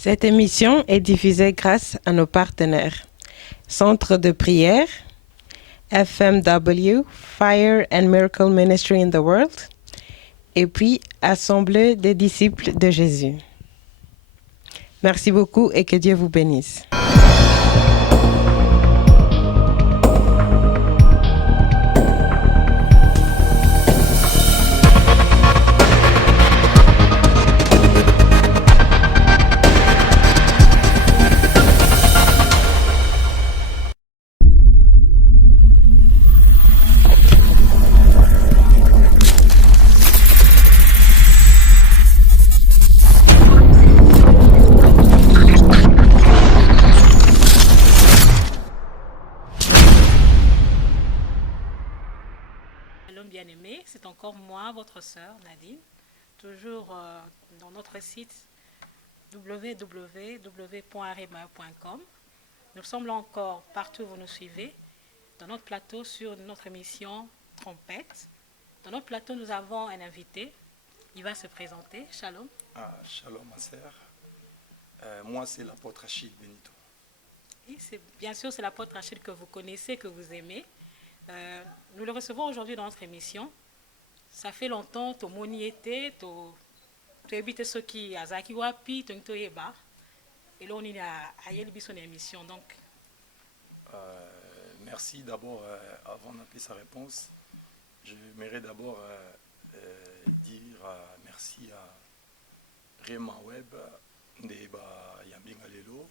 Cette émission est diffusée grâce à nos partenaires. Centre de prière, FMW, Fire and Miracle Ministry in the World, et puis Assemblée des disciples de Jésus. Merci beaucoup et que Dieu vous bénisse. Bien-aimés, c'est encore moi, votre sœur Nadine, toujours dans notre site www.arema.com. Nous sommes là encore partout où vous nous suivez, dans notre plateau sur notre émission Trompette. Dans notre plateau, nous avons un invité. Il va se présenter. Shalom. Shalom, ma sœur. Moi, c'est l'apôtre Achille Benito. Et bien sûr, c'est l'apôtre Achille que vous connaissez, que vous aimez. Nous le recevons aujourd'hui dans notre émission. Ça fait longtemps que moni était, tu habites ceux qui azaki wapi, tu yeba. Et là on est à Yelbi son émission. Donc merci d'abord avant d'appeler sa réponse. Je mérite d'abord dire merci à Rema Web de Yambinga Lelo.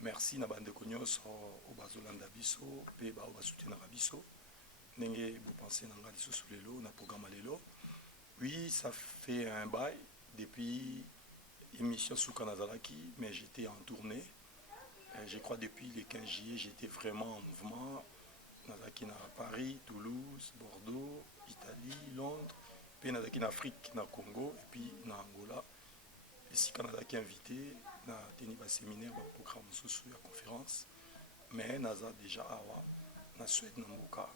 Merci na bande konyos au bazolanda biso pe ba o soutenir biso. Nenge vous pensez dans la sous lelo na programme lelo. Oui, ça fait un bail depuis émission sous Kanazalaki, mais j'étais en tournée. Je crois depuis le 15 juillet, j'étais vraiment en mouvement. Nazaki na Paris, Toulouse, Bordeaux, Italie, Londres, puis Nazaki na Afrique, na Congo et puis na Angola. Ici Kanazaki invité na tenu ba séminaire ba programme sous la conférence. Mais naza déjà awa na Suède na Mboka.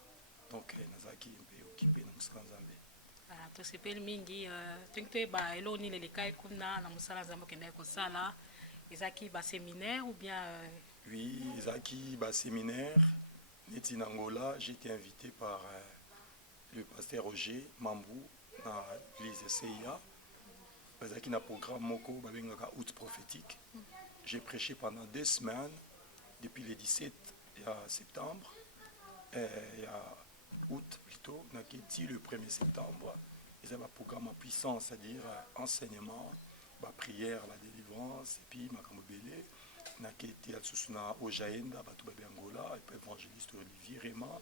Donc nazaki un peu occupé na musala nzambe. Voilà, to sepel mingi tunkte ba eloni le kai kuna na musala nzambe kenda ko sala ezaki ba séminaire ou bien Oui, ezaki ba séminaire neti na Angola, j'étais invité par le pasteur Roger Mambou na l'église CIA. Ezaki na programme moko babengaka août prophétique. J'ai prêché pendant 2 semaines depuis le 17 septembre et à août plutôt, le 1er septembre, ils avaient un programme en puissance, c'est-à-dire enseignement, prière, la délivrance, et puis Makambobele, Naketi Atsusuna Ojaenda, Batubabe Angola, et puis évangéliste Olivier Réma,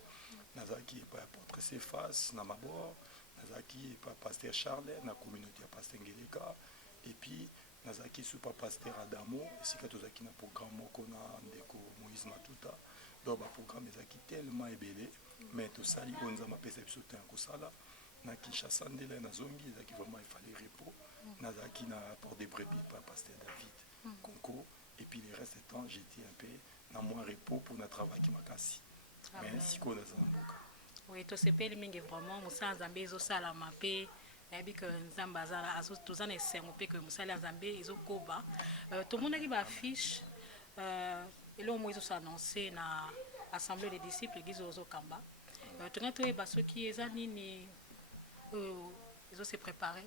Nazaki et pas apôtre Cephas, Namabor, Nazaki et pas pasteur Charles, na communauté à pasteur Ngeleka, et puis Nazaki sous pas pasteur Adamo, et si Katozaki na programme Mokona, Ndeko Moïse Matuta, donc le programme est tellement ébélé. Mais tout ça, on a appelé ça un sala. Na Kinshasa ndela na zongi zaki vraiment il fallait repos. Na zaki na port des brebis par pasteur David Conco et puis le reste du temps j'étais un peu na moins repos pour notre travail qui m'a cassé. Mais si qu'on a zamboka. Oui, to sepel mingi vraiment musa nzambe zo sala mapé. Ebi que nzamba zala azo tozana esengo pe que musala nzambe izokoba. Tout le monde qui ba affiche et là moi ils ont annoncé na assemblée des disciples qui ont Kamba. Tu as trouvé ceux qui sont nini ils ont se préparé.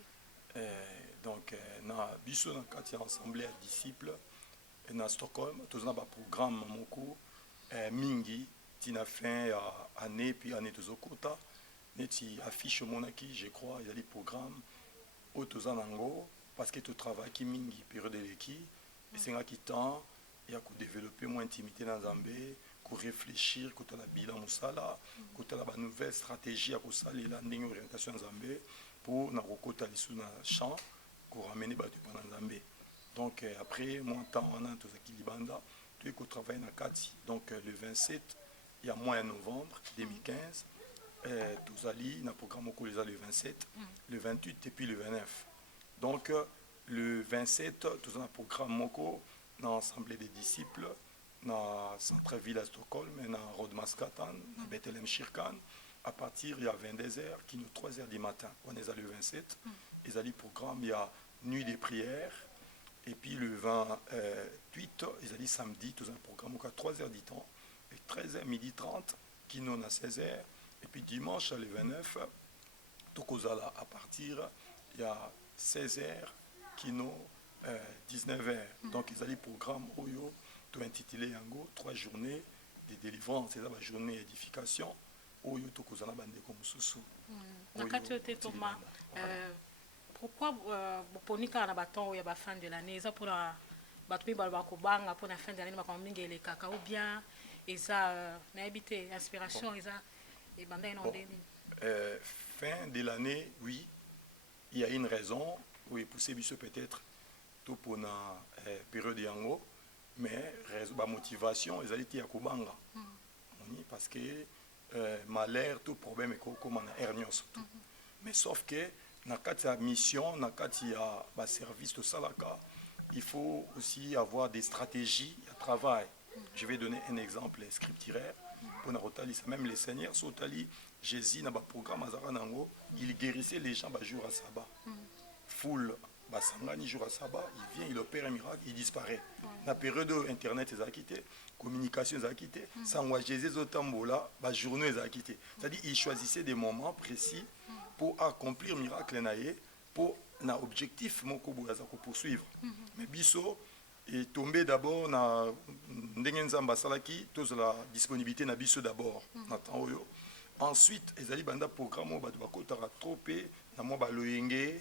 Donc na biso na kati assemblée des disciples na Stockholm, tous na ba programme moko mingi tina fin année puis année tozokota neti affiche monaki je crois il y a des programmes autoza nango parce que tu travailles qui mingi période de l'équipe et c'est là qui temps il y a que développer mon intimité dans Zambé, que réfléchir, que tu as la bilan musala, que tu as la nouvelle stratégie à ça les landing orientation dans Zambé pour na rokota lisu na champ pour ramener batu pendant Zambé. Donc après mon temps on a tout ça qui libanda, tu que travailler na Kati. Donc le 27 il y a mois novembre 2015 tous ali na programme ko les le 27, le 28 et puis le 29. Donc le 27 tous un programme moko dans l'Assemblée des disciples, dans le centre-ville à Stockholm, dans Rodmaskatan, dans Bethlehem Shirkan, à partir il y a 22h, qui nous 3h du matin. On est à le 27, ils ont le programme, il y a nuit des prières, et puis le 28 ils allaient samedi tous un programme à 3h du temps et 13h midi 30 qui non à 16h et puis dimanche le 29 tokozala à partir il y a 16h qui non 19h donc ils allaient programme oyo tout intitulé yango 3 journées de délivrance c'est la journée d'édification oyo tokozala bande comme susu pourquoi boponika na baton ya ba fin de l'année eza pour la batumi ba ko banga pour la fin de l'année ba mingi les kaka ou bien eza na habité inspiration eza et banda inondé fin de l'année oui il y a une raison oui pousser biso peut-être tout pour na période yango mais raison ba motivation ezali ti ya kobanga parce que malheur tout problème est comme en hernion surtout mais sauf que na kati ya mission na kati ya ba service de salaka il faut aussi avoir des stratégies à travail je vais donner un exemple scripturaire pour na rotali même les seigneurs sotali Jésus na ba programme azara nango il guérissait les gens ba jour à sabbat foule ba sangani jour à sabbat il vient il opère un miracle il disparaît na période internet les a quitté communication les a quitté sangwa Jésus otambola ba journée les a quitté c'est-à-dire il choisissait des moments précis pour accomplir miracle naé pour na objectif moko boyaza ko poursuivre mais biso est tombé d'abord na ndenge nzamba salaki tous la disponibilité na biso d'abord na temps oyo ensuite ezali banda programme ba bakotara tropé na mo ba loyenge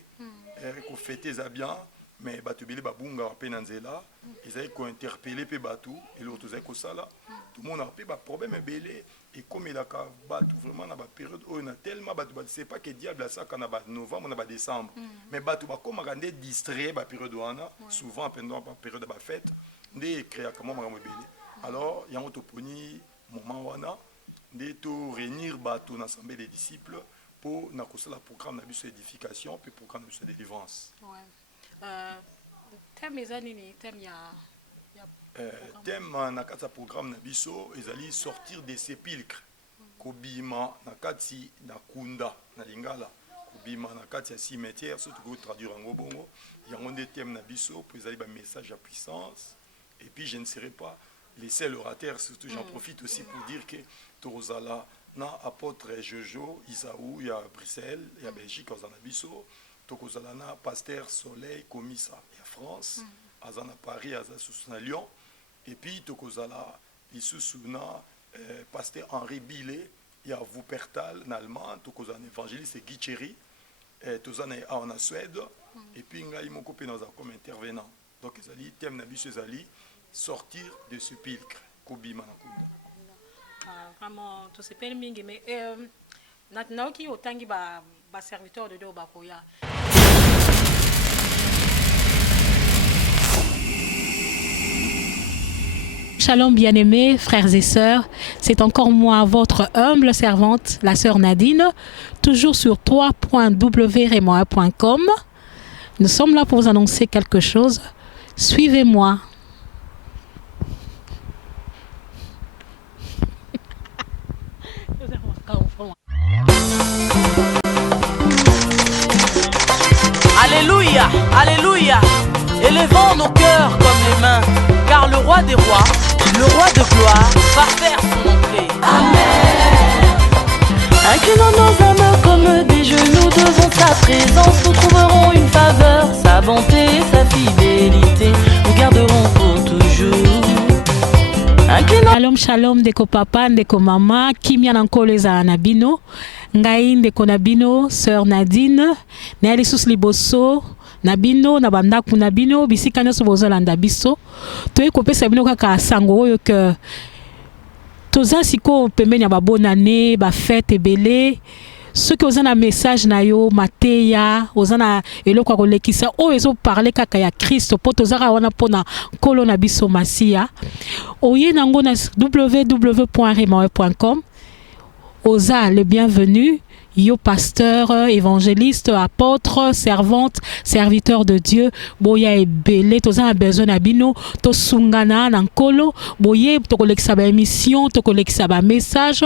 ko fêter za bien mais batu bele babunga pe na nzela ezali ko interpeller pe batu et l'autre ezali ko sala tout le monde a pe ba problème belé et comme il a batu vraiment na ba période où on a tellement batu c'est pas que diable a ça quand na ba novembre na ba décembre mais batu ba comme gandé distrait ba période wana souvent pendant ba période ba fête ndé créa comment ma belé alors il y a un toponi moment wana de tout réunir batu na assemblée des disciples pour na kosala programme na biso édification puis programme na biso délivrance thème ezanini thème ya thème na kati ya programme na biso ezali sortir des sépulcres kobima na kati na kunda na lingala kobima na kati ya cimetière surtout ko traduire en bongo yango nde thème na biso pour ezali ba message à puissance et puis je ne serai pas les seuls orateurs surtout j'en profite aussi pour dire que tozala na apôtre Jojo Isaou ya Bruxelles ya Belgique ozana biso tokozala na pasteur Soleil Komisa ya France azana Paris azana na Lyon et puis tokozala lisusu na pasteur Henri Billet ya Wuppertal na Allemagne tokozala évangéliste Guy Thierry tozana en Suède et puis ngai moko pe naza comme intervenant donc ezali thème na biso ezali sortir de ce pilcre kobima na kunda vraiment tout c'est pas mingi mais na ki otangi ba serviteur de Dieu bakoya. Shalom bien-aimés, frères et sœurs, c'est encore moi, votre humble servante, la sœur Nadine, toujours sur www.remoa.com. Nous sommes là pour vous annoncer quelque chose. Suivez-moi. Alléluia, alléluia, élevons nos cœurs comme les mains, car le roi des rois, le roi de gloire, va faire son entrée. Amen. Inclinons nos âmes comme des genoux devant sa présence, nous trouverons une faveur, sa bonté et sa fidélité, nous garderons pour toujours. Shalom shalom ndeko papa ndeko mama kimia na nkolo eza na bino ngai ndeko na bino sœur Nadine na lisusu liboso na bino na bandaku na bino bisika nyonso bozolanda biso toyi kopesa bino kaka sango oyo ke toza siko pembeni ya babonane ba fête ebele soki oza na message na yo mateya oza na eloko kolekisa oyo ezo parler kaka ya Kristo po tozaka wana pona nkolo na biso Masia oye nango na www.remoa.com oza le bienvenu yo pasteur, évangéliste, apôtre, servante, serviteur de Dieu, boya ebele, toza na besoin na bino, to sungana na nkolo, boye to kolekisa ba émission, to kolekisa ba message,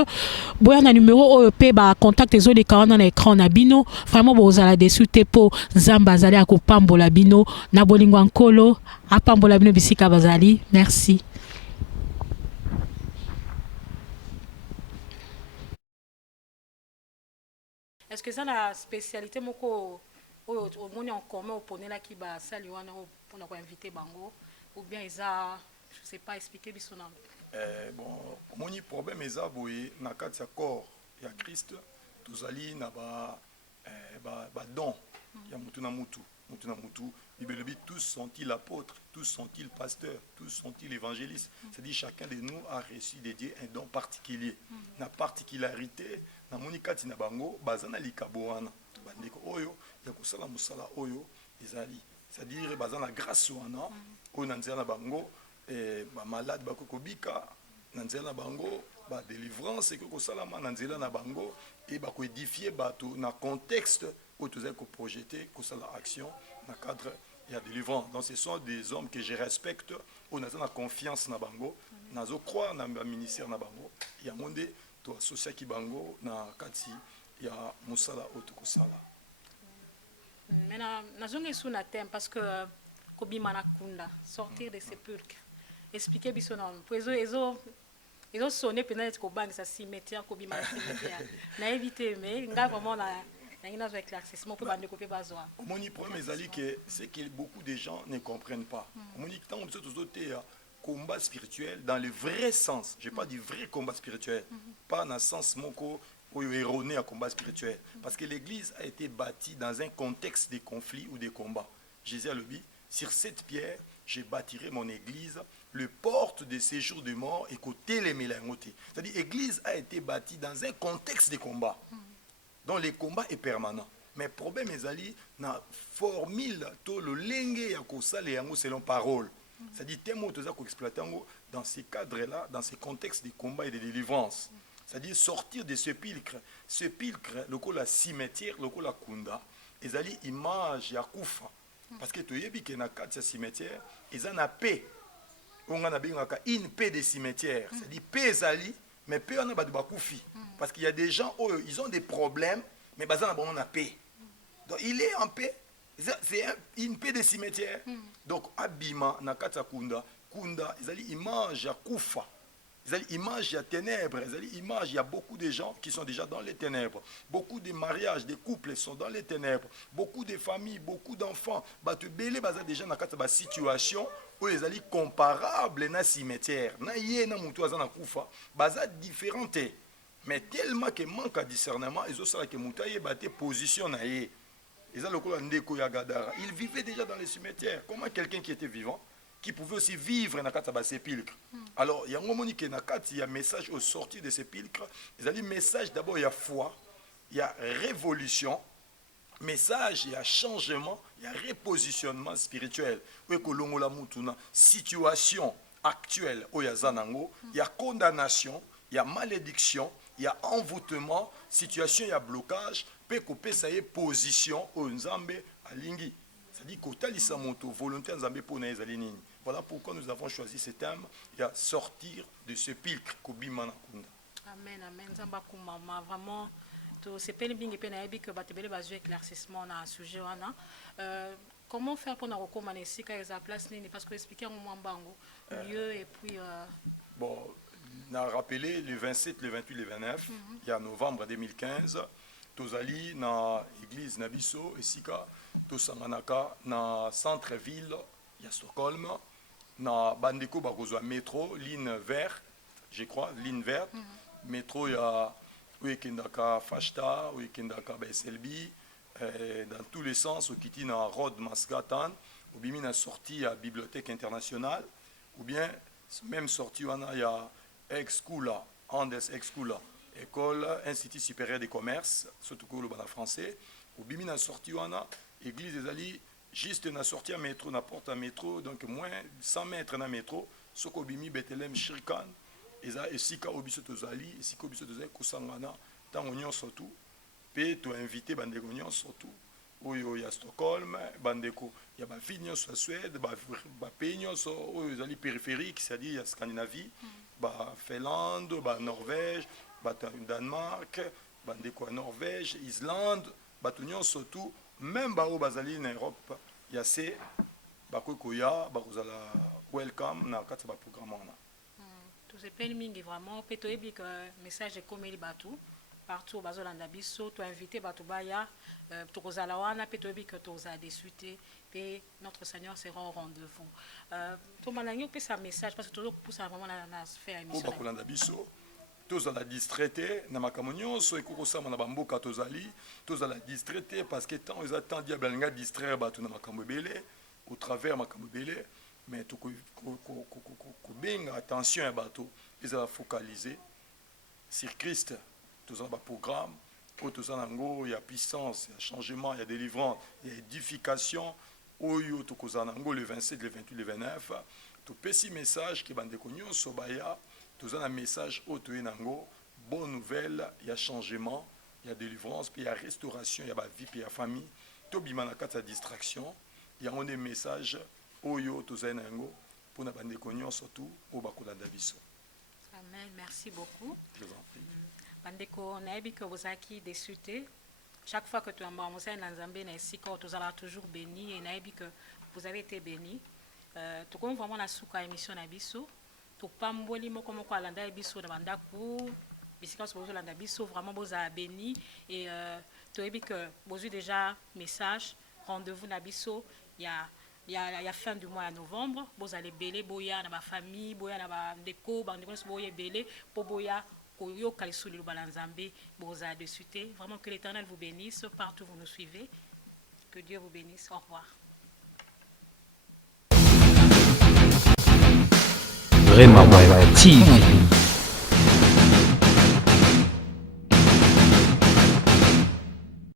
boya na numéro OEP ba contact ezo le na écran na bino, vraiment bozala dessus te po Nzambe azali akopambola bino na bolingo nkolo, apambola bino bisika bazali. Merci. Est-ce que ça la spécialité moko au monde en commun au ponela qui ba sali wana pour na inviter bango ou bien isa je sais pas expliquer bisona. Bon, moni problème eza boye na kati ya corps ya Christ tozali na ba don ya mutu na mutu bibelobi tous sont-ils apôtres, tous sont-ils pasteurs, tous sont-ils évangélistes. C'est-à-dire chacun de nous a reçu de Dieu un don particulier. Na particularité na moni kati na bango bazana likabo wana bandeko oyo ya kosala musala oyo ezali. C'est-à-dire bazana grâce wana oyo na nzela na bango ba malade bakokobika na nzela na bango ba délivrance que kosalama na nzela na bango et ba ko édifier bato na contexte où tu as projeté kosala action na cadre il y a délivrance. Donc ce sont des hommes que je respecte, on a la confiance na bango, nazo croire na ministère na bango. Il y a monde to associé ki bango na kati ya musala auto kosala. Maintenant nazongi sous na thème parce que kobima na kunda sortir de sépulcre. Expliquer biso na pour ils ont sonné peut-être ko bangisa cimetière kobima na cimetière. Na éviter mais nga vraiment na Mon problème est c'est que beaucoup de gens ne comprennent pas. Mon combat spirituel dans le vrai sens. Je n'ai pas dit vrai combat spirituel, pas dans le sens moko erroné à combat spirituel. Parce que l'église a été bâtie dans un contexte de conflit ou de combat. Jésus a dit, sur cette pierre, je bâtirai mon église, le porte de séjour de mort et côté les mélangotés. C'est-à-dire l'église a été bâtie dans un contexte de combat. Donc le combat est permanent. Mais le problème est ali na formule to le lenge ya kosala yango selon parole. C'est-à-dire tellement tu as exploité dans ces cadres-là, dans ces contextes de combat et de délivrance. C'est-à-dire sortir de sépulcre, le la cimetière, le la kunda, et ali image ya kufa. Parce que tu yebi que na quatre cimetière, ils en a paix. On a une paix de cimetière. C'est-à-dire paix ali mais paix on a pas de bakoufi. Parce qu'il y a des gens, ils ont des problèmes, mais on a paix. Donc il est en paix. C'est une paix de cimetière. Donc abima nakata kunda, kunda, ils allaient image à koufa. Ils allaient image à ténèbres. Ils allaient image, il y a beaucoup de gens qui sont déjà dans les ténèbres. Beaucoup de mariages, des couples sont dans les ténèbres. Beaucoup de familles, beaucoup d'enfants. Batu belé baza déjà nakata ba situation où ils allaient comparables na cimetière. Na yé na mutu azana koufa, baza différentes. Mais tellement que manque à discernement, ils ont ça que Moutaye battait position na yé. Ils ont le coup ndeko ya Gadara. Il vivait déjà dans les cimetières. Comment quelqu'un qui était vivant, qui pouvait aussi vivre dans le sépulcre. Alors, il y a un moment qui il y a un message au sortir de sépulcre. Ils ont dit message d'abord, il y a foi, il y a révolution, message, il y a changement, il y a repositionnement spirituel. Situation actuelle, il y a condamnation, il y a malédiction, il y a envoûtement, situation, il y a blocage, peut couper sa position au Nzambe à Lingi. C'est-à-dire que moto volonté Nzambe pour les alinines. Voilà pourquoi nous avons choisi ce thème, il y a sortir de ce pilque Kobima Nakunda. Amen, amen. Nzamba kumama vraiment to c'est peine bien peine que batebele bazu éclaircissement na sujet wana. Comment faire pour na recommander ici quand ils a place ni parce que expliquer un moment bango mieux et puis bon, on a rappelé le 27, le 28, le 29, il y a novembre 2015, tozali na église Nabiso et Sika, tosanganaka na centre-ville, il y a Stockholm, na bandeko bakozwa métro, ligne verte, je crois, ligne verte, métro il y a Uekendaka Fashta, Uekendaka SLB, dans tous les sens, au Kiti na Rod Masgatan, ou bien na sortie à Bibliothèque internationale, ou bien même sortie il y a Ex-Kula, Andes Ex-Kula, école, institut supérieur de commerce, surtout que le français, ou bien na sortie église des Ali, juste na sortie à métro, na porte à métro, donc moins 100 mètres na métro, Sokobimi, Bethlehem, Shirkan, et Sika Obiso Tozali, et Sika Obiso Tozali, Kusangana, dans l'Union surtout, Pe to invité bandeko nyonso surtout oyo ya Stockholm, bandeko ya ba ville nyonso ya Suède, ba pays nyonso oyo ezali périphérique, c'est-à-dire ya Scandinavie, ba Finlande, ba Norvège, ba Danemark, bandeko ya Norvège, Islande, bato nyonso surtout même ba oyo bazali na Europe ya se bakokoya bakozala welcome na kati ba programme wana. Tozepeli mingi vraiment pe toyebi que message ekomeli bato partout bazolanda biso to invité bato baya tokozala wana pe toyebi que toza désuité pe notre Seigneur sera au rendez-vous. Tomalangi opesa message parce que toujours poussa vraiment na faire émission. Bakolanda biso tozala distraité na makambo nyonso ekokosama na bamboka tozala distraité parce que tant eza temps diable alinga distraire bato na makambo ebele au travers makambo ebele mais kobenga attention ya bato ezala focaliser sur Christ. Tous un programme, tous un il y a puissance, il y a changement, il y a délivrance, il y a édification. Oyo to kozanango le 27, le 28, le 29. Tout petit message qui bande konyo sobaya, tous un message auto enango, bonne nouvelle, il y a changement, il y a délivrance, puis il y a restauration, il y a vie, puis il y a famille. To bimanaka ta distraction, il y a un des messages oyo to zanango pour na bande konyo surtout au bakolanda biso. Amen, merci beaucoup. Je vous en prie. Bandeko nayebi que vous aki désuté. Chaque fois que tu as mangé dans Zambie na esika tu seras toujours béni et nayebi que vous avez été béni. Tu comme vraiment na suka émission na biso. Tu pamboli moko moko alanda biso na bandaku. Bisika so bozo landa biso vraiment boza béni et tu yebi que bozu déjà message rendez-vous na biso il y a fin du mois de novembre, vous allez belé boya na ma famille, boya na ba ndeko, ba ndeko boya belé po boya koyo kalisuli lu balanzambe boza de suite. Vraiment que l'Éternel vous bénisse partout où vous nous suivez. Que Dieu vous bénisse. Au revoir. Vraiment TV.